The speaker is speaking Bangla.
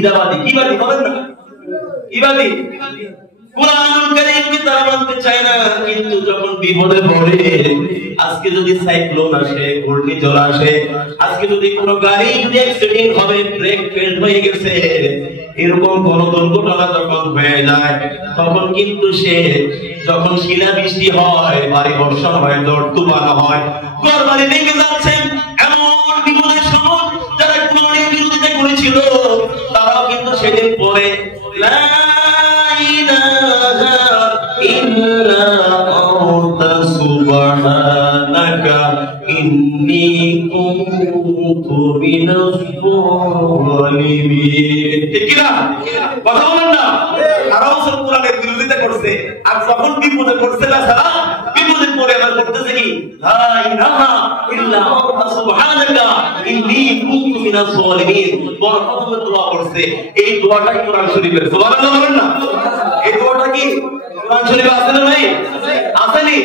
বিদাবাদী কি বাদী বলেন না ইবাদী কুরআনুল কারীমকে তারা মানতে চায় না কিন্তু যখন বিপদে পড়ে আজকে যদি সাইক্লোন আসে ঘূর্ণিঝড় আসে আজকে যদি কোনো গাড়ি যদি অ্যাক্সিডেন্ট হবে ব্রেক ফেল হয়ে গেছে এরকম কোন দুর্ঘটনা যখন হয়ে যায় তখন কিন্তু সে যখন শিলাবৃষ্টি হয় বাড়ি বর্ষণ হয় ঝড় তুফান হয় ঘরবাড়ি ভেঙে যাচ্ছে এমন বিপদের সময় যারা কোরআনের বিরোধিতা করেছিল তারাও কিন্তু সেদিন পরে লা ইলাহা ইল্লা আনতা সুবহানাকা ইন্নী কুনতু মিনাজ যালিমিন ঠিক কি না কথা বলেন না তারাও সব কোরআনের বিরোধিতা করছে আর যখন বিপদে পড়ছে না সারা বিপদে পড়ে আবার করতেছে কি লা ইলাহা ইল্লা আনতা সুবহানাকা ইন্নী কুনতু মিনাজ যালিমিন বড় প্রথমে দোয়া করছে এই দোয়াটা কোরআন শরীফের সুবহানাল্লাহ বলেন না এই দোয়াটা কি কোরআন শরীফে আছে না ভাই আছে নি